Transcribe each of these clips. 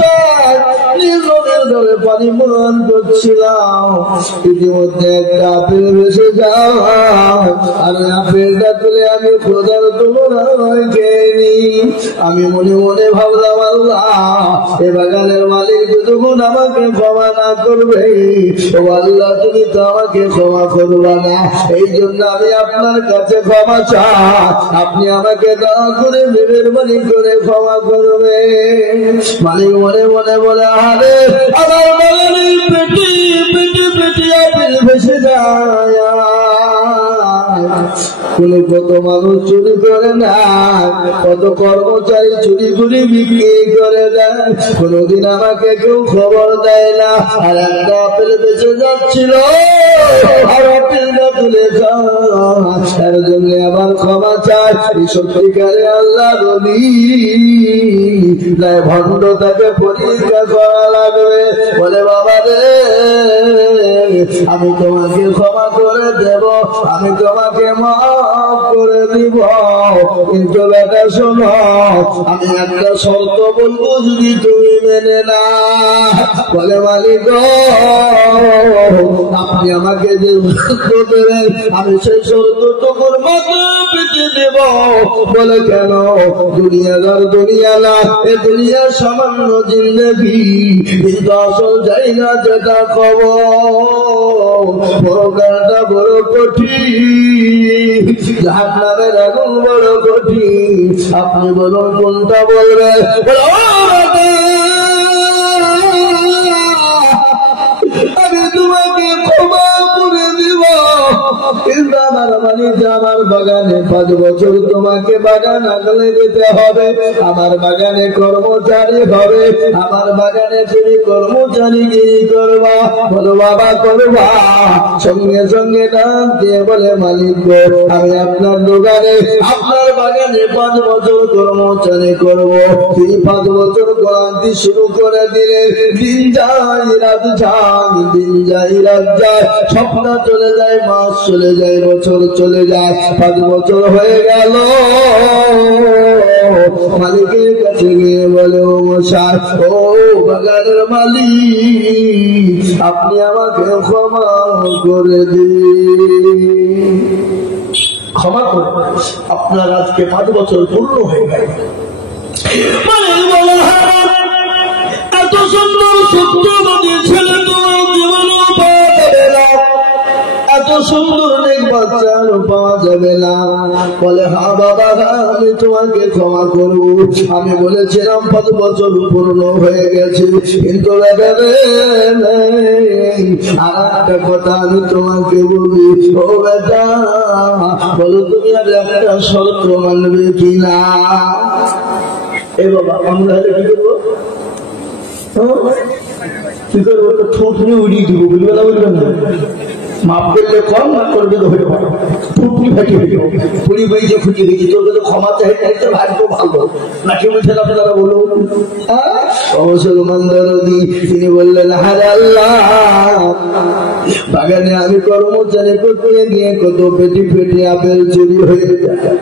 আশায় নিজের ধরে পানি পান করছিলাম, ইতিমধ্যে একটা আপেল ভেসে যায়, আর আপেলটা তুলে আমি খোদার তুলনায় খেয়ে। আমি মনে মনে ভাবলাম, আল্লাহ এ বাগানের মালিক যতক্ষণ আমাকে ক্ষমা না করবে, ও আল্লাহ তুমি তো আমাকে ক্ষমা করবা না, এই জন্য আমি আপনার কাছে ক্ষমা চাই, আপনি আমাকে দয়া করে মেহেরবানি করে ক্ষমা করবে। মালিক মনে মনে বলে, আরে আমার বাগানের পেটি পেটি পেটি আপেল ভেসে যায়, কত মানুষ চুরি করে না, কত কর্মচারী চুরি করে বিক্রি করে দেয়, কোনদিন আমাকে কেউ খবর দেয় না। আর একটা আপেল বেঁচে যাচ্ছিল, আর আপেলটা তুলে তার জন্য আবার ক্ষমা চাই। এই সত্যিকারে আল্লাহ নবী ভণ্ড তাকে পরীক্ষা করা লাগবে। বলে, বাবা রে আমি তোমাকে ক্ষমা করে দেব, আমি তোমাকে মাফ করে দিব, কিন্তু বেটা শোনো আমি একটা শর্ত বলবো, যদি তুমি মেনে না। বলে, মালিক আপনি আমাকে যে শর্ত দেবেন আমি সেই শর্তটুকুর মাথা পেতে দেব। বলে, কেন? দুনিয়াদার দুনিয়া না, এ দুনিয়ার সামান্য জিন্দেগি, কিন্তু আসল জায়গা যেটা খবর বড়টা বড় কঠিন, জাহান্নামের আগুন বড় কঠিন। আপনি বলুন কোনটা বলবেন? আমি তোমাকে ক্ষমা করে দিব, কিন্তু আমার বাড়িতে আমার বাগানে 5 বছর তোমাকে বাগান আগলে যেতে হবে, আমার বাগানে কর্মচারী হবে, আমার বাগানে তুমি কর্মচারীগিরি করবা। বলো, বাবা করবা। সঙ্গে সঙ্গে ডাক দিয়ে বলে, মালিক আমি আপনার দোকানে আপনার বাগানে 5 বছর কর্মচারী করব। তিনি 5 বছর ক্লান্তি শুরু করে দিলেন। দিন যায় রাত যায়, দিন যায় রাত যায়, সপ্তাহ চলে যায়, মাস চলে যায়, বছর চলে যায়, 5 বছর হয়ে গেল। মালিকের কাছে গিয়ে বলে, ও মশাই, ও বাগানের মালিক, আপনি আমাকে ক্ষমা করে দিন, ক্ষমা করে আপনার আজকে 5 বছর পূর্ণ হয়ে গেল। এত সুন্দর সত্যবাদী ছেলে তোমার জীবনেও পাওয়া যাবে না, এত সুন্দর এক বাচ্চারও পাওয়া যাবে না। বলে, হ্যাঁ বাবা, আমি তোমাকে ক্ষমা করবো। আমি বলেছিলাম 5 বছর পূর্ণ হয়ে গেছে, কিন্তু আর একটা কথা আমি তোমাকে বলি, ও বেটা বলো তুমি আর একটা শর্ত মানবে কিনা? এ বাবা, আমরা কি করবো? কি করবো? ঠোঁট নিয়ে উড়িয়ে দিব, বুঝবে না? বুঝবেন না? মাপ করলে কম, না করবে তো হয়ে পারে, ফুটনি ফাটি হয়ে যাবে, পুরি বইতে ফুটিয়ে গেছি, তোর তো ক্ষমা চাইতে ভাগ্য ভালো নাকি? বলছেন আপনারা বলুন। মুসলমান দরদি তিনি বললেন, হারে আল্লাহ, বাগানে আমি কর্মচারী করতে গিয়ে কত পেটি পেটি আপেল চুরি হয়ে যায়,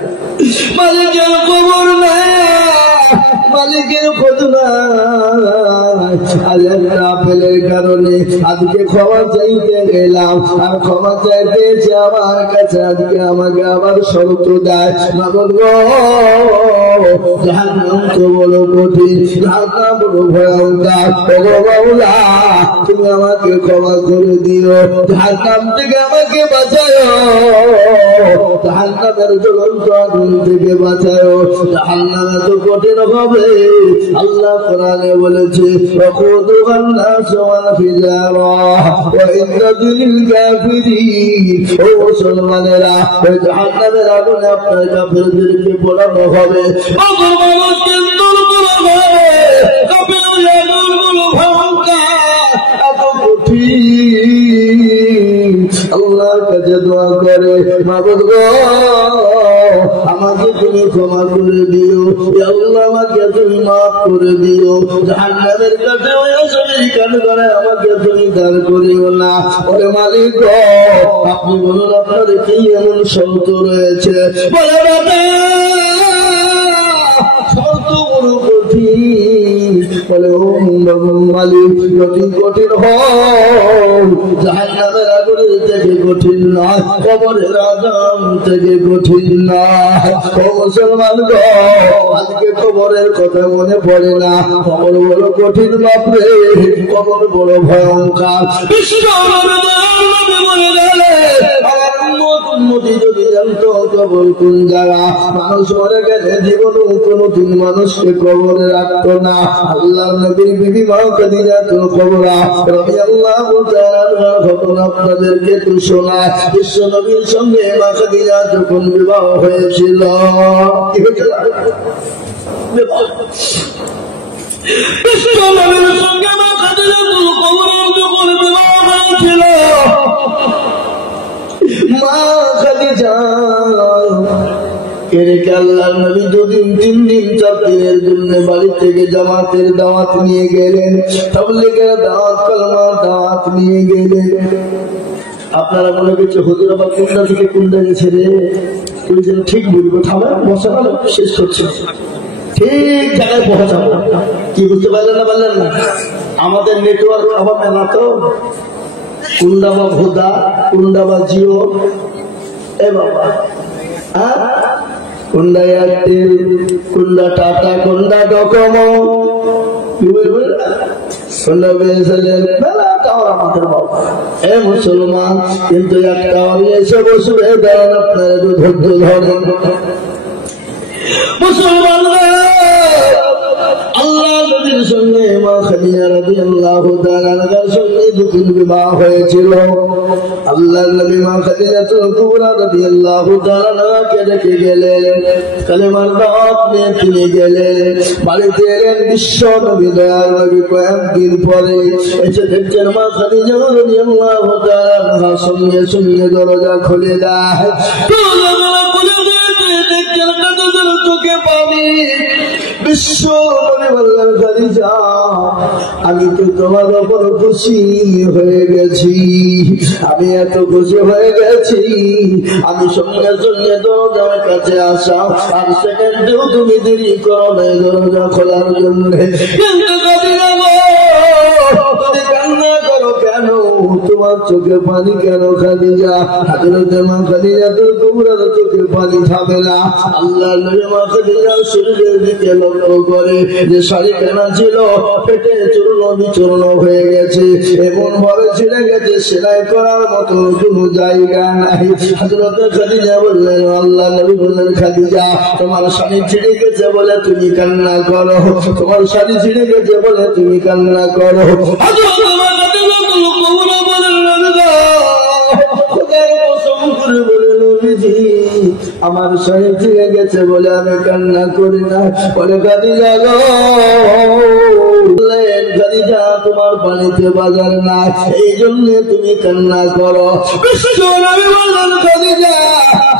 মালিকের খবর নাই, মালিকের খোঁজ নাই। আজ একটা আপেলের কারণে আজকে ক্ষমা চাইতে গেলাম, আর ক্ষমা চাইতে এসে আমার কাছে আজকে আমাকে আবার শর্ত দেয়। জাহান্নাম তো বড় কঠিন, জাহান্নাম বড় ভয়ঙ্কর, বাউলা তুমি আমাকে ক্ষমা করে দিও, জাহান্নাম থেকে আমাকে বাঁচায়, জাহান্নামের জ্বলন্ত আগুন থেকে বাঁচায়, জাহান্নাম এত কঠিন হবে। আল্লাহ কোরআনে বলেছে, ও মুসলমানেরা, ওই জাহান্নামের আগুনে আপনার কাফেরদেরকে পোড়ানো হবে, এত কঠিন। আল্লাহর কাছে দোয়া করে, মাবুদ গো আমাকে তুমি ক্ষমা করে দিও, আল্লাহ আমাকে তুমি মাফ করে দিও, জাহান্নামের কাছে ওই আসলেই কান করে আমাকে তুমি দান করিও না। ওরে মালিক গো, আপনি বলুন আপনার কি এমন শর্ত রয়েছে? বলে শর্ত বড় কঠিন, বলে ও মালিক কঠিন কঠিন হয়, জাহান্নামের আগুনের থেকে কঠিন নয়, কবরের আযাব থেকে কঠিন নয়। ও মুসলমান গো, আজকে কবরের কথা মনে পড়ে না, কবর বড় কঠিন বাপরে, কবর বড় ভয়ঙ্কর। যদি জানতো কবর কোন জায়গা, মানুষ মরে গেলে জীবনে কোনদিন মানুষকে কবরে রাখতো না। আল্লাহ নবীর বিবি মা খাদিজাতুল কুবরা রাদিয়াল্লাহু তাআলা ঘটনা আপনাদেরকে একটু শোনায়। বিশ্ব নবীর সঙ্গে মা খাদিজা যখন বিবাহ হয়েছিল, কি হয়েছিল? বিশ্ব নবীর সঙ্গে মা খাদিজাতুল কুবরা যখন বিবাহ হয়েছিল, মা খাদিজা এরকে আল্লাহর নবী 2 দিন 3 দিন 4 দিনের জন্য বাড়ি থেকে জামাতের দাওয়াত নিয়ে গেলেন, তাবলীগের দাওয়াত, কালেমার দাওয়াত নিয়ে গেলেন। আপনারা মনে করছে হুজুর আবার কোনটা থেকে কোনটা গেছে রে, বুঝলেন? ঠিক বুঝবো, থামে বসে ভালো শেষ করছে, ঠিক জায়গায় পৌঁছাবো। কি বুঝতে পারলেন না? পারলেন না? আমাদের নেটওয়ার্ক হবে না তো, কোনটা বা ভোদা, কোনটা বা জিও, এ বাবা, কোনটা এয়ারটেল, কোনটা টাটা, কোনটা ডকোমো, কোনটা বিএসএনএল, আমাদের বাবা। এ মুসলমান, কিন্তু একটা এসে বসবে, দেন আপনারা ধৈর্য ধরেন মুসলমান। আল্লাহ নবীর সঙ্গে মা খাদিজা রাদিয়াল্লাহু তাআলার সঙ্গে যখন বিবাহ হয়েছিল, আল্লাহ নবী মা খাদিজাতুল কুবরা রাদিয়াল্লাহু তাআলাকে রেখে গেলেন, কালেমার দাওয়াত নিয়ে তিনি গেলেন। বাড়িতে এলেন বিশ্ব নবী, দয়াল নবী কয়েকদিন পরে এসে দেখছেন মা খাদিজা রাদিয়াল্লাহু তাআলা সঙ্গে সঙ্গে দরজা খুলে দেয়। চোখে পানি, বিশ্ব নবী বললেন খাদিজা, আমি তো তোমার উপর খুশি হয়ে গেছি, আমি এত খুশি হয়ে গেছি, আমি সঙ্গে সঙ্গে দরজার কাছে আসা, আর সেকেন্ডেও তুমি দেরি করো না দরজা খোলার জন্য। কিন্তু খাদিজা তুমি কান্না করো কেন, তোমার চোখে পানি কেন খাদিজা? হযরতে মা খাদিজাতুল কুবরার চোখে পানি থামে না। আল্লাহ নবী মা খাদিজার শরীরের দিকে লক্ষ্য করে, যে শাড়ি কেনা ছিল পেটে চূর্ণ বিচূর্ণ হয়ে গেছে, এমন ভাবে ছিঁড়ে গেছে সেলাই করার মতো কোনো জায়গা নাই। হযরতে খাদিজা বললেন, আল্লাহ নবী বললেন, খাদিজা তোমার শাড়ি ছিঁড়ে গেছে বলে তুমি কান্না করো, তোমার শাড়ি ছিঁড়ে গেছে বলে তুমি কান্না করো। আমার শাড়ি ছিঁড়ে গেছে বলে আমি কান্না করি না, বলে খাদিজা গো, খাদিজা তোমার পানিতে বাজার না, এই জন্য তুমি কান্না করো। বিশ্ব নবী বললেন, খাদিজা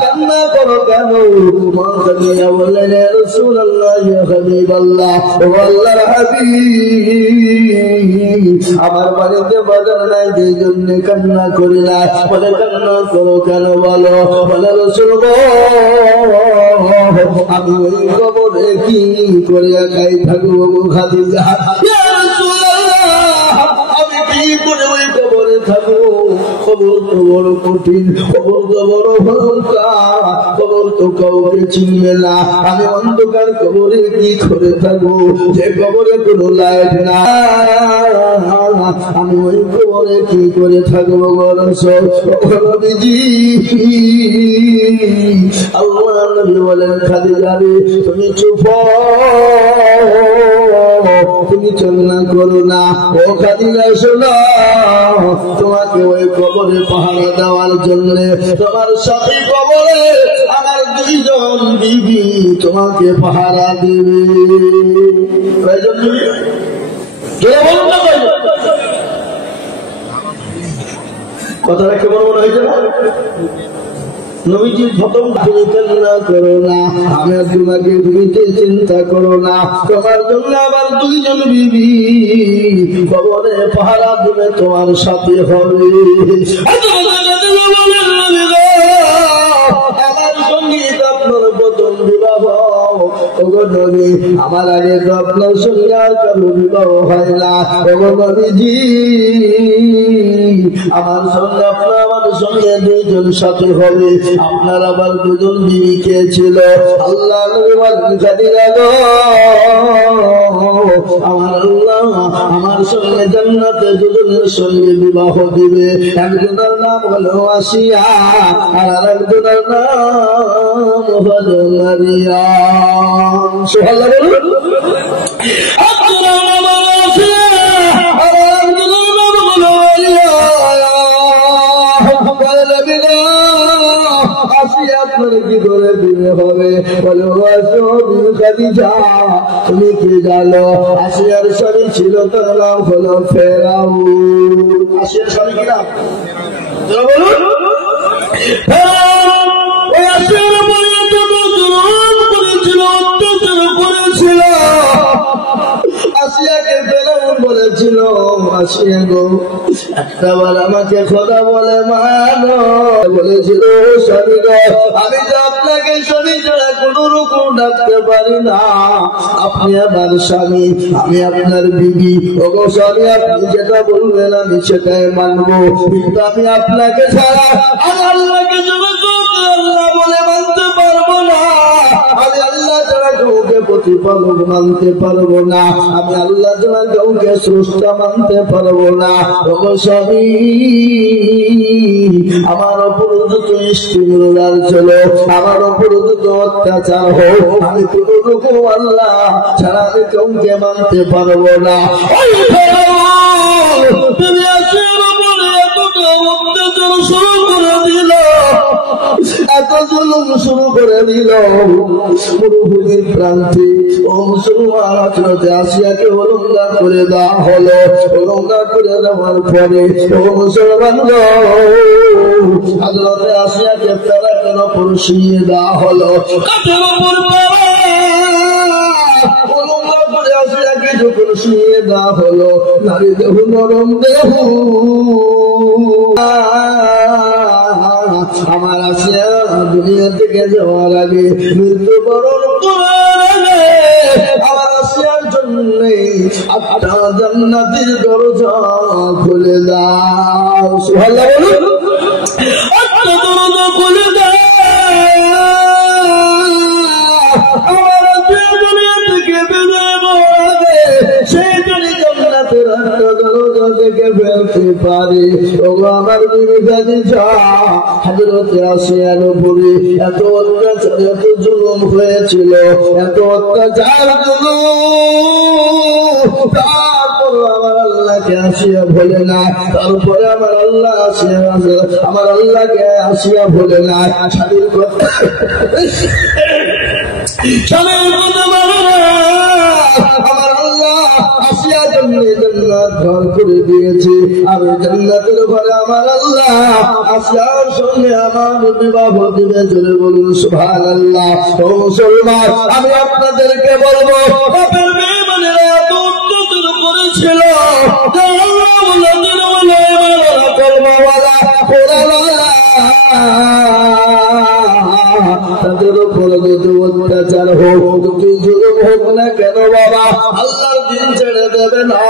কান্না করো কেন? মা খাদিজা বললেন, ইয়া রাসূলুল্লাহ, ইয়া হাবিবাল্লাহ, ও আল্লাহর হাবিব, আমার বাড়িতে বাজার নাই, এই জন্য কান্না করি না। বলে কান্না করো কেন বলো? বলে রাসূল গো, আমি ওই কবরে কি করে একাই থাকবো খাদিজা? ইয়া রাসূলুল্লাহ, আমি কি করে ওই কবরে থাকবো? কবর তো বড় কঠিন, কবর তো বড় ভয়ঙ্কর, কবর তো কাউকে চিনবে না। আমি অন্ধকার কবরে কি করে থাকবো, যে কবরে কোনো লাইট না, আমি ওই কবরে কি করে থাকবো? আল্লাহ নবী বলেন, খাদিজা রে তুমি চুপ, তুমি চলনা করো না। ও খাদিজা শোনো, তোমাকে ওই কবরে পাহারা দেওয়ার জন্য তোমার সাথে কবরে আমার 2 জন বিবি তোমাকে পাহারা দেবে। কয়জন বিবি? কথাটা কেমন মনে হয়েছে না? নবীজির প্রথম তুমি কান্না করো না, আমি তোমাকে দিতে চিন্তা করো না, তোমার জন্য আবার 2 জন বিবি কবরে পাহারা দিবে, তোমার সাথে হবে। আমার সঙ্গীত আপনার প্রথম বিবাহ, ও ওগো নবী আমার আগে তো আপনার সঙ্গে আর কারো বিবাহ হয় না, ওগো নবীজি আমার সঙ্গে আপনার আমার সঙ্গে দুইজন সাথে হবে, আপনার আবার দুজন বিবি কে ছিল? আল্লাহ নবী বলেন খাদিজা গো আমার আল্লাহ আমার সঙ্গে জান্নাতে দুজনের সঙ্গে বিবাহ দিবে, একজনের নাম হলো আসিয়া আর আরেকজনের নাম হলো মারিয়াম। সুবহানাল্লাহ বলুন। একজনের নাম হলো আসিয়া আর আরেকজনের নাম হলো আসিয়া। আপনার কি করে বিয়ে হবে? বলো খাদিজা তুমি কি জানো আসিয়ার স্বামী ছিল তার নাম হলো ফেরাউন। আসিয়ার স্বামী কি নাম বলুন? করেছিল আসিয়াকে ফেরাউন বলেছিল আসিয়া গো একটাবার আমাকে খোদা বলে মানো, বলেছিল স্বামী গো আমি তো আপনাকে স্বামী ছাড়া কোন রকম ডাকতে পারি না, আপনি আমার স্বামী আমি আপনার বিবি, ওগো স্বামী আপনি যেটা বলবেন আমি সেটাই মানবো, কিন্তু আমি আপনাকে ছাড়া আর আল্লাহকে আল্লাহ বলে মানতে পারবো না, আমি আল্লাহ ছাড়া কাউকে প্রতিপালক মানতে পারবো না, আমি আল্লাহ ছাড়া কাউকে স্রষ্টা মানতে পারবো না, ওগো স্বামী আমার উপর যত ইস্তিমরুলার চলো আমার উপর যত অত্যাচার হোক আমি কোনো রকম আল্লাহ ছাড়া আমি কাউকে মানতে পারবো না। তুমি আসিয়ার উপরে এতটা অত্যাচার শুরু করে দিল, এত জুলুম শুরু করে দিল, মরুভূমির প্রান্তে ও মুসলমান হযরত আসিয়াকে অলঙ্ঘা করে দেওয়া হলো, অলঙ্ঘা করে দেওয়ার পরে ও মুসলমান হযরত আসিয়াকে ফেরাকের উপর শুইয়ে দেওয়া হলো, কাঠের উপর অলঙ্ঘা করে আসিয়াকে যখন শুইয়ে দেওয়া হলো, নারী দেহ নরম দেহ আমার আসিয়া দুনিয়া থেকে যাওয়ার আগে মৃত্যুবরণ করার আগে আমার আসিয়ার জন্য একটা জান্নাতের দরজা খুলে দাও। সুবহানাল্লাহ বলুন। একটা দরজা খুলে দাও আমার আসিয়া দুনিয়া থেকে বিদায় হওয়ার আগে, সেই জন্য জান্নাতের একটা দরজা থেকে ফেলতে পারে। ওগো আমার বিবি খাদিজা হযরত আসিয়ার উপরে এত অত্যাচার এত জুলুম হয়েছিল, এত অত্যাচার তারপর আমার আল্লাহকে আসিয়া ভোলে না, তারপরে আমার আল্লাহ আসিয়া আমার আল্লাহকে আসিয়া ভোলে না, স্বামীর কথা আমার আল্লাহ আসিয়া জান্নাত ঘর করে দিয়েছে, আমি জান্নাতের ঘরে আমার আল্লাহ আসিয়ার সঙ্গে আমার বিবাহ দিবে। চলে বলুন সুবহানাল্লাহ। ও মুসলমান আমি আপনাদেরকে বলবো বাপের মেয়ে মানে এত অত্যাচার করেছিল, আল্লাহ বলে দিল বলে কলমাওয়ালা কোরআনওয়ালা তাদের উপর যত অত্যাচার হোক যত জুলুম হোক না কেন বাবা আল্লাহর দিন ছেড়ে দেবে না,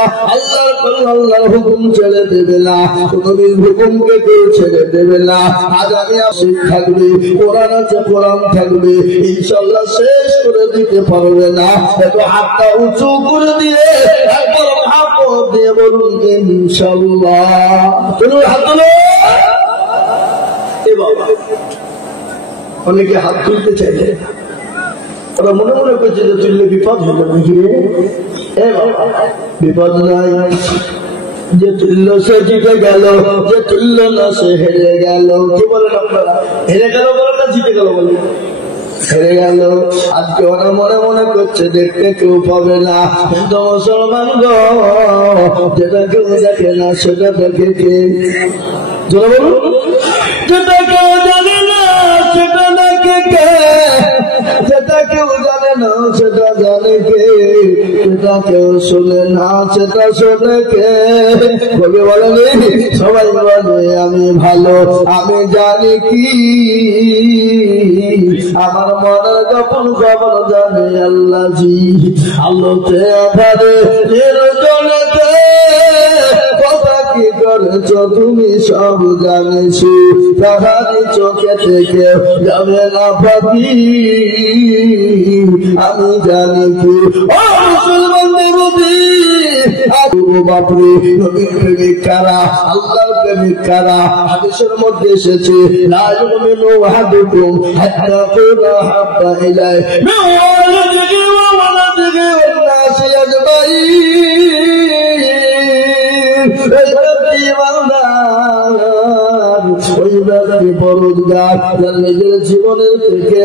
আল্লাহর হুকুম ছেড়ে দেবে না, নবীর হুকুমকে কেউ ছেড়ে দেবে না। আগামী আসিক থাকবে, কোরআন আছে কোরআন থাকবে, ইনশাআল্লাহ শেষ করে দিতে পারবে না। এত হাতটা উঁচু করে দিয়ে একবার হাত দিয়ে বলুন ইনশাআল্লাহ। চলুন হাত তুলো। এ বাবা অনেকে হাত তুলতে চাইলে ওরা মনে মনে করছে যে তুললে বিপদ হলো নাকি, বিপদ নাই, যে তুলল সে জিতে গেল, যে তুলল না সে হেরে গেল। কি বলেন আপনারা? হেরে গেল বলেন না জিতে গেল বলেন? হেরে গেল। আজকে ওরা মনে মনে করছে দেখতে কেউ পাবে না, কিন্তু মুসলমান গো যেটা কেউ দেখে না সেটা দেখে কে? জোরে বলুন। যেটা কেউ জানে না সেটা দেখে কে? যেটা কেউ জানে না সেটা জানে কে? যেটা যা কেউ শুনে না সেটা শুনে কে? কবি বলেন সবাই বলে আমি ভালো, আমি জানি কি আমার মনের গোপন খবর জানে আল্লাহ জি। আলোতে আধারে নির্জনেতে কথা কি করেছ তুমি সব জানিছি, তাহারি চোখে থেকে যাবে না ফাঁকি আমি জানি কি। ও মুসলমানদের প্রতি বাপরে নবীর প্রেমিক কারা, আল্লাহর প্রেমিক কারা? হাদিসের মধ্যে এসেছে লা ইউমিনু আহাদুকুম হাত্তা ইয়াকুনা হাব্বা ইলাইহি মিন ওয়ালিদিহি ওয়া ওয়ালাদিহি ওয়ান নাসি আজমাইন। নিজের জীবনের থেকে,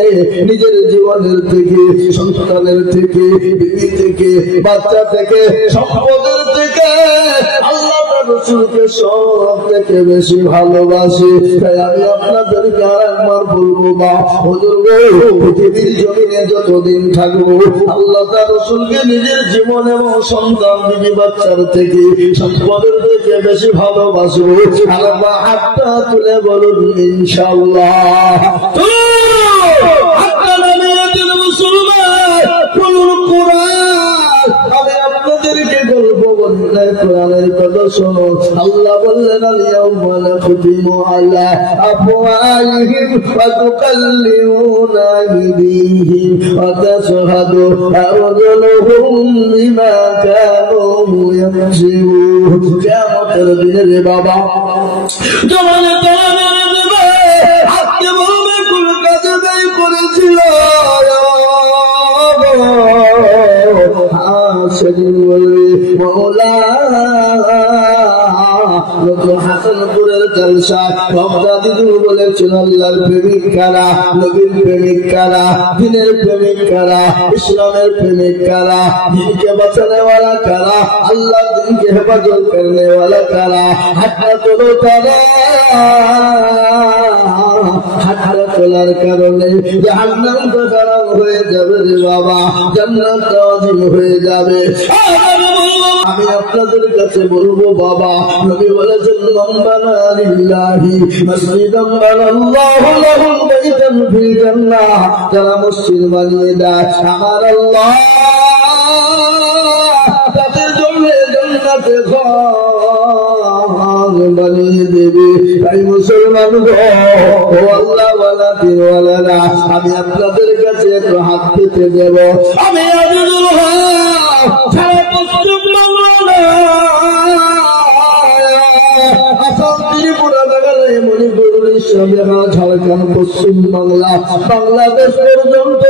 নিজের জীবনের থেকে, সন্তানের থেকে, বিবি থেকে, বাচ্চা থেকে, সম্পদের থেকে আল্লাহ রাসূলকে সব থেকে বেশি ভালোবাসে। তাই আমি আপনাদেরকে আরেকবার বলবো বা হুজুর গো, পৃথিবীর জমিনে যতদিন থাকবো আল্লাহ তার রাসূলকে নিজের জীবন এবং সন্তান বিবি বাচ্চার থেকে, সম্পদের থেকে বেশি ভালোবাসবো। আল্লাহ হাতটা তুলে বলুন ইনশাআল্লাহ। আমি আপনাদেরকে বলবো কোরআনের কথা শোনো। আল্লাহ বললেন আল-ইয়াউমা নাখতিমু আলা আফওয়াহিহিম ওয়া তুকাল্লিমুনা আইদিহিম ওয়া তাশহাদু আরজুলুহুম বিমা কানু ইয়াকসিবুন। কিয়ামতের দিনে রে বাবা জমানে আজকে বলবে কোন কাজ নাই করেছিল, সেদিন বলবে মওলা হাসানপুরের জলসা বগদাদিদু বলেছিল আল্লাহর প্রেমিক কারা, নবীর প্রেমিক কারা, দ্বীনের প্রেমিক কারা, ইসলামের প্রেমিক কারা, দ্বীনকে বাঁচানে ওয়ালা কারা, আল্লাহ দ্বীনকে হেফাজত করনে ওয়ালা কারা? হাতটা তোলো তারা। হাতটা তোলার কারণে জাহান্নাম তো হারাম হয়ে যাবে রে বাবা, জান্নাত তো ওয়াজিব হয়ে যাবে। আমি আপনাদের কাছে বলবো বাবা, নবী বলেছেন মান বানা লিল্লাহি মসজিদান বানাল্লাহু লাহু বাইতান ফিল জান্নাহ। যারা মসজিদ বানিয়ে দেয় আমার আল্লাহ তাদের জন্য জান্নাতে ঘর বানিয়ে দেবে। তাই মুসলমান গো, ও আল্লাহ ওয়ালা দিনওয়ালারা, আমি আপনাদের কাছে একটু হাত পেতে দেব। আমি আব্দুল হক সারা পশ্চিম বাংলা, আসাম, ত্রিপুরা, মেঘালয়, মণিপুর, উড়িষ্যা, বিহার, ঝাড়খণ্ড, পশ্চিম বাংলা, বাংলাদেশ পর্যন্ত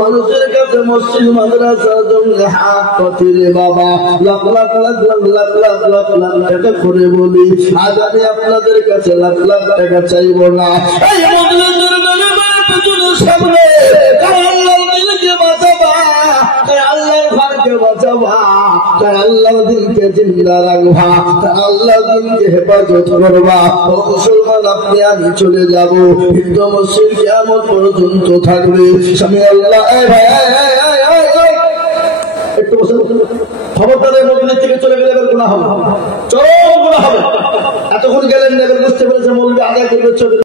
মানুষের কাছে মসজিদ মাদ্রাসার জন্য হাত পাতি রে বাবা। লাখ লাখ লাখ লাখ লাখ লাখ লাখ লাখ টাকা করে বলি, আজ আমি আপনাদের কাছে লাখ লাখ টাকা চাইব না। এই মজলিসের মেহমানের পেছনের সামনে আল্লাহর দিনকে বাঁচাবা, আল্লাহর ঘরকে বাঁচাবা, আল্লাহর দিনকে জিন্দা রাখবা, আল্লাহর দিনকে হেফাজত করবা। ও মুসলমান, আপনি আমি চলে যাব, কিন্তু মসজিদ কিয়ামত পর্যন্ত থাকবে। স্বামী আল্লাহ একটু বসে খবরদারের মজলিস থেকে চলে গেলে এবার গুনাহ হবে, চরম গুনাহ হবে। এতক্ষণ গেলেন না, বুঝতে পেরেছে মৌলবি আদায় করবে।